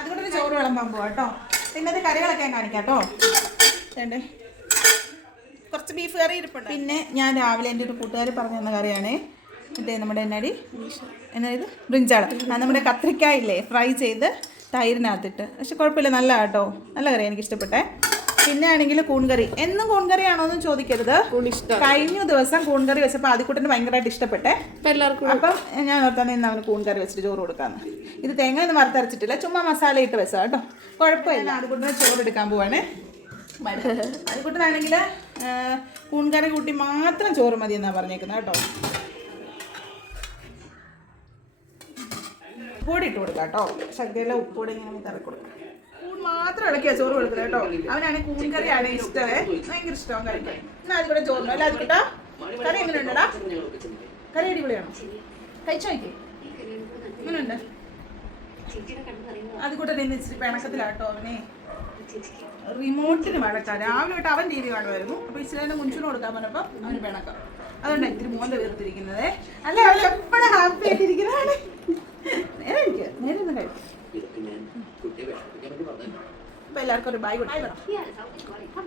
അതുകൊണ്ടൊരു ചോറ് വിളമ്പാൻ പോവാം കേട്ടോ. പിന്നെ അത് കറികളൊക്കെ ഞാൻ കാണിക്കാം കേട്ടോ. വേണ്ടേ കുറച്ച് ബീഫ് കറി ഇരിപ്പുണ്ട്. പിന്നെ ഞാൻ രാവിലെ എൻ്റെ ഒരു കൂട്ടുകാർ പറഞ്ഞു തന്ന കറിയാണ് മറ്റേ നമ്മുടെ ഇത് ബ്രിഞ്ചാൾ. നമ്മുടെ കത്രിക്കായില്ലേ ഫ്രൈ ചെയ്ത് തൈരിനകത്തിട്ട്. പക്ഷെ കുഴപ്പമില്ല, നല്ല കേട്ടോ, നല്ല കറി, എനിക്ക് ഇഷ്ടപ്പെട്ടെ. പിന്നെ ആണെങ്കിൽ കൂൺകറി. എന്നും കൂൺകറിയാണോ എന്ന് ചോദിക്കരുത്. കഴിഞ്ഞ ദിവസം കൂൺകറി വെച്ചപ്പോൾ ആദ്യക്കൂട്ടിന് ഭയങ്കരമായിട്ട് ഇഷ്ടപ്പെട്ടെ. അപ്പം ഞാൻ ഓർത്താന്ന് ഇന്ന് അവന് കൂൺകറി വെച്ചിട്ട് ചോറ് കൊടുക്കാമെന്ന്. ഇത് തേങ്ങ ഒന്നും വറുത്തരച്ചിട്ടില്ല, ചുമ്മാ മസാല ഇട്ട് വെച്ചാൽ കേട്ടോ, കുഴപ്പമില്ല. ആദ്യക്കൂട്ടിന് ചോറ് എടുക്കാൻ പോവാണ്. ആദ്യക്കൂട്ടിനാണെങ്കിൽ കൂൺകറി കൂട്ടി മാത്രം ചോറ് മതി എന്നാണ് പറഞ്ഞേക്കുന്നത് കേട്ടോ. ഉപ്പുപൊടി ഇട്ട് കൊടുക്കാം കേട്ടോ. ശകല ഉപ്പുപൊടി ഇങ്ങനെ തറക്കി കൊടുക്കാം. മാത്രം ഇളക്കിയാ ചോറ് കൊടുക്കുന്നത് കേട്ടോ. അവനാണെങ്കിൽ കൂൺകറിയാണ് ഇഷ്ടമേ, ഭയങ്കര ഇഷ്ടമാണ് കഴിക്കാൻ. എന്നാൽ അതിലൂടെ ചോറിനോ അല്ല. അതിട്ടാ കറി എങ്ങനെ ഉണ്ടടാ? കറി അടിപൊളിയാണോ? കഴിച്ചു നോക്കി എങ്ങനെയുണ്ട്? അതുകൂടെ നിന്ന് ഇച്ചിരി പിണക്കത്തിലാട്ടോ അവനെ. റിമോട്ടിന് വഴക്കാം. രാവിലെ തൊട്ട് അവൻ TV കാണുമായിരുന്നു. അപ്പോൾ ഇച്ചിരി മുൻചൂന് കൊടുക്കാൻ പറഞ്ഞപ്പോൾ അവന് പിണക്കാം. അതുകൊണ്ടാണ് ഇത്തിരി മോൻ്റെ വീർത്തിരിക്കുന്നത്. അല്ല, അവൻ എപ്പോഴും ഹാപ്പി ആയിട്ടിരിക്കുന്നതാണ്. നേരെ ഒന്നും കഴിക്കും. അപ്പോൾ എല്ലാവർക്കും ഒരു ബൈ കൊടുക്കാം.